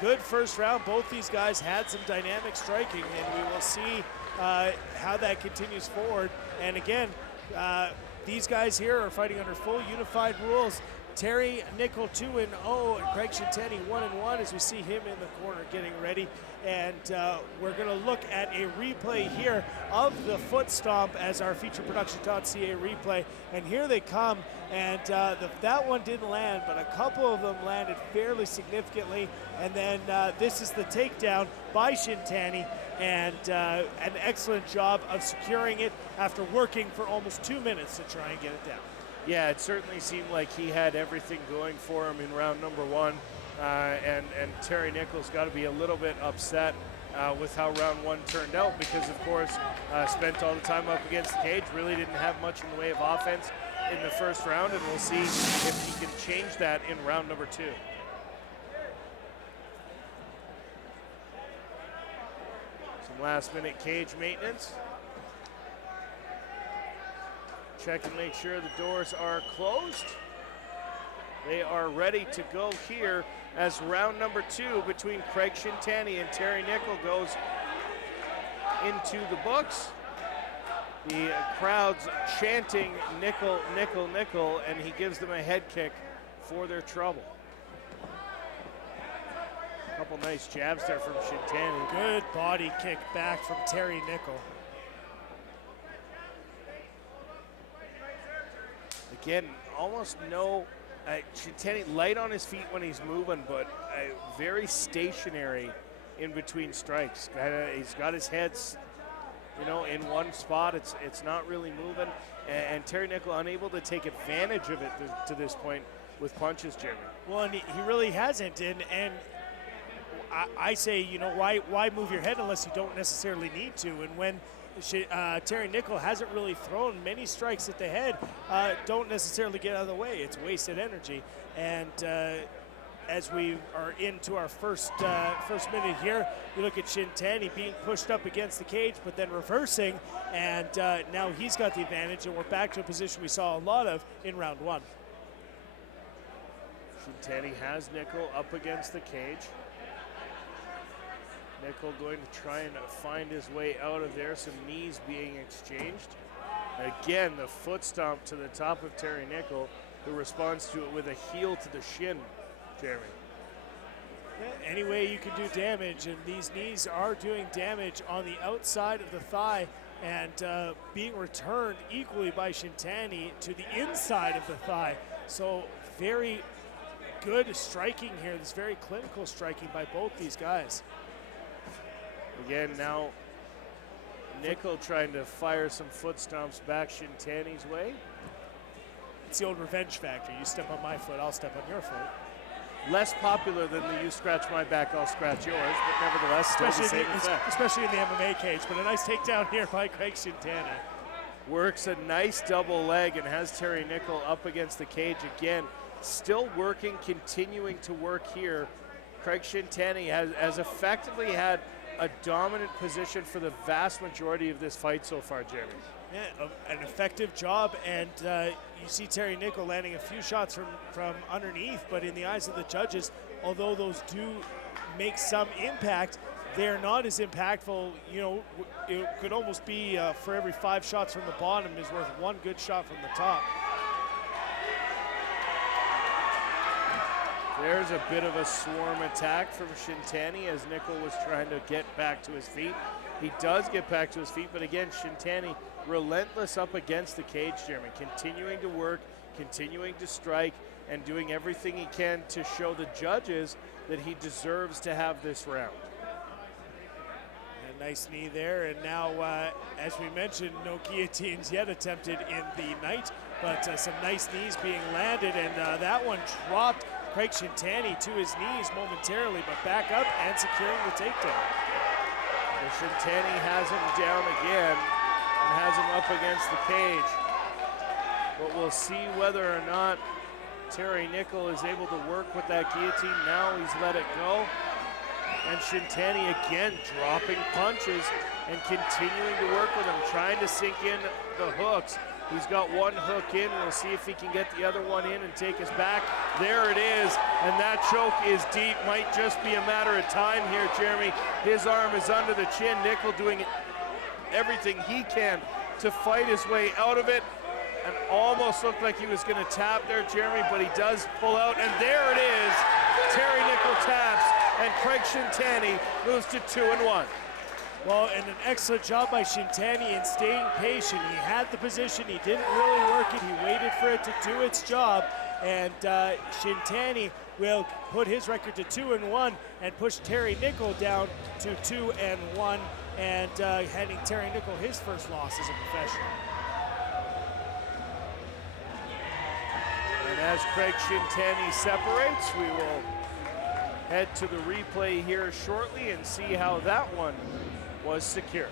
good first round. Both these guys had some dynamic striking, and we will see how that continues forward. And again, these guys here are fighting under full unified rules. Terry Nickel 2-0 and Craig Shintani 1-1 as we see him in the corner getting ready. And we're going to look at a replay here of the foot stomp as our featureproduction.ca replay. And here they come. And that one didn't land, but a couple of them landed fairly significantly. And then this is the takedown by Shintani. And an excellent job of securing it after working for almost 2 minutes to try and get it down. Yeah, it certainly seemed like he had everything going for him in round number one. And Terry Nickel's got to be a little bit upset with how round one turned out because, of course, spent all the time up against the cage, really didn't have much in the way of offense in the first round, and we'll see if he can change that in round number two. Some last-minute cage maintenance. Check and make sure the doors are closed. They are ready to go here as round number two between Craig Shintani and Terry Nickel goes into the books. The crowd's chanting nickel, nickel, nickel, and he gives them a head kick for their trouble. A couple nice jabs there from Shintani. Good body kick back from Terry Nickel. Again, almost no, Shintani light on his feet when he's moving, but very stationary in between strikes. He's got his head, in one spot. It's not really moving, and Terry Nickel unable to take advantage of it to this point with punches, Jeremy. Well, and he really hasn't, and I say, why move your head unless you don't necessarily need to? And when Terry Nickel hasn't really thrown many strikes at the head, don't necessarily get out of the way. It's wasted energy. And as we are into our first minute here, you look at Shintani being pushed up against the cage, but then reversing, and now he's got the advantage, and we're back to a position we saw a lot of in round one. Shintani has Nickel up against the cage. Nickel going to try and find his way out of there, some knees being exchanged. Again, the foot stomp to the top of Terry Nickel, who responds to it with a heel to the shin, Jeremy. Yeah, any way you can do damage, and these knees are doing damage on the outside of the thigh, and being returned equally by Shintani to the inside of the thigh. So very good striking here. This very clinical striking by both these guys. Again, now Nickel trying to fire some foot stomps back Shintani's way. It's the old revenge factor. You step on my foot, I'll step on your foot. Less popular than the you scratch my back, I'll scratch yours, but nevertheless, still the same effect. Especially in the MMA cage, but a nice takedown here by Craig Shintani. Works a nice double leg and has Terry Nickel up against the cage again. Still working, continuing to work here. Craig Shintani has effectively had a dominant position for the vast majority of this fight so far, Jeremy. Yeah, an effective job, and you see Terry Nickel landing a few shots from underneath, but in the eyes of the judges, although those do make some impact, they're not as impactful. It could almost be for every 5 shots from the bottom is worth 1 good shot from the top. There's a bit of a swarm attack from Shintani as Nickel was trying to get back to his feet. He does get back to his feet, but again, Shintani relentless up against the cage, Jeremy, continuing to work, continuing to strike, and doing everything he can to show the judges that he deserves to have this round. A nice knee there, and now, as we mentioned, no guillotines yet attempted in the night, but some nice knees being landed, and that one dropped Craig Shintani to his knees momentarily, but back up and securing the takedown. And Shintani has him down again and has him up against the cage. But we'll see whether or not Terry Nickel is able to work with that guillotine. Now he's let it go. And Shintani again dropping punches and continuing to work with him, trying to sink in the hooks. He's got one hook in. We'll see if he can get the other one in and take us back. There it is, and that choke is deep. Might just be a matter of time here, Jeremy. His arm is under the chin. Nickel doing everything he can to fight his way out of it, and almost looked like he was going to tap there, Jeremy, but he does pull out, and there it is. Terry Nickel taps, and Craig Shintani moves to 2-1. Well, and an excellent job by Shintani in staying patient. He had the position, he didn't really work it, he waited for it to do its job, and Shintani will put his record to 2-1 and push Terry Nickel down to 2-1, and handing Terry Nickel his first loss as a professional. And as Craig Shintani separates, we will head to the replay here shortly and see how that one was secured.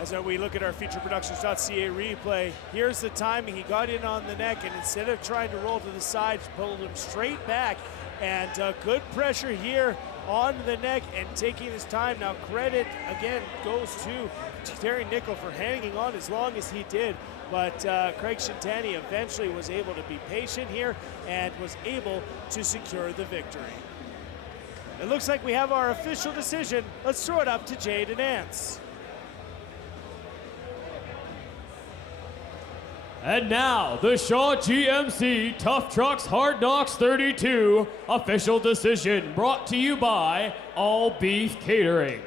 As we look at our featureproductions.ca replay, here's the timing. He got in on the neck, and instead of trying to roll to the side, pulled him straight back, and good pressure here on the neck and taking his time. Now credit again goes to Terry Nickel for hanging on as long as he did, but Craig Shintani eventually was able to be patient here and was able to secure the victory. It looks like we have our official decision. Let's throw it up to Jade and Ants. And now, the Shaw GMC Tough Trucks Hard Knocks 32 official decision brought to you by All Beef Catering.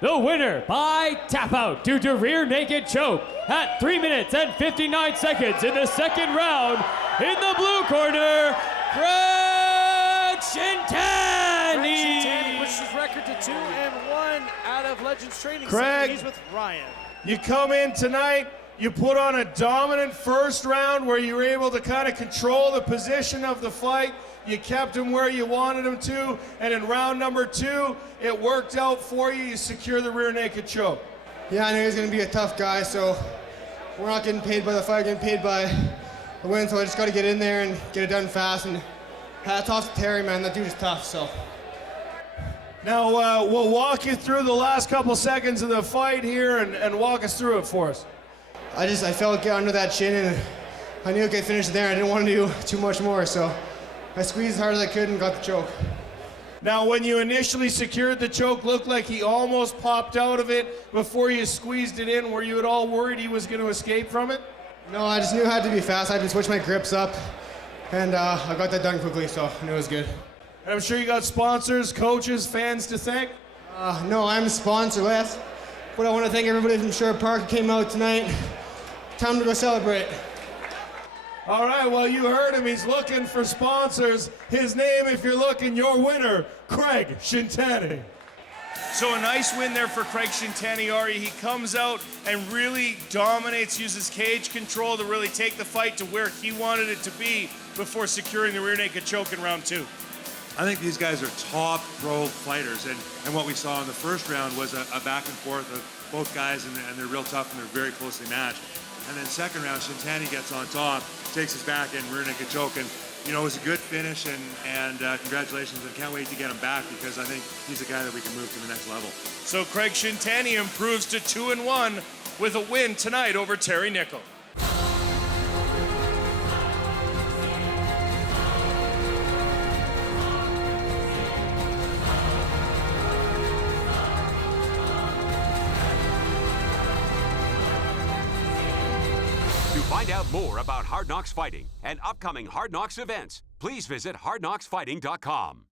The winner by tap out due to rear naked choke at 3 minutes and 59 seconds in the second round, in the blue corner, Craig Shintani. Craig Shintani pushes his record to 2-1 out of Legends Training Craig, Center. He's with Ryan. You come in tonight, you put on a dominant first round where you were able to kind of control the position of the fight. You kept him where you wanted him to, and in round number 2, it worked out for you. You secure the rear naked choke. Yeah, I knew he was going to be a tough guy, so we're not getting paid by the fight, getting paid by the win, so I just got to get in there and get it done fast. And hats off to Terry, man. That dude is tough, so. Now, we'll walk you through the last couple seconds of the fight here and walk us through it for us. I felt it get under that chin, and I knew I could finish it there. I didn't want to do too much more, so I squeezed as hard as I could and got the choke. Now, when you initially secured the choke, looked like he almost popped out of it before you squeezed it in. Were you at all worried he was going to escape from it? No, I just knew I had to be fast. I had to switch my grips up, and I got that done quickly, so I knew it was good. And I'm sure you got sponsors, coaches, fans to thank. No, I'm sponsorless, but I want to thank everybody from Sherwood Park who came out tonight. Time to go celebrate. All right, well, you heard him. He's looking for sponsors. His name, if you're looking, your winner, Craig Shintani. So a nice win there for Craig Shintani, Ari. He comes out and really dominates, uses cage control to really take the fight to where he wanted it to be before securing the rear naked choke in round 2. I think these guys are top pro fighters, and what we saw in the first round was a back and forth of both guys, and they're real tough and they're very closely matched. And then second round, Shintani gets on top, takes his back and rear naked choke, and you know, it was a good finish, and congratulations, and can't wait to get him back because I think he's a guy that we can move to the next level. So Craig Shintani improves to 2-1 with a win tonight over Terry Nickel. To find out more about Hard Knocks Fighting and upcoming Hard Knocks events, please visit hardknocksfighting.com.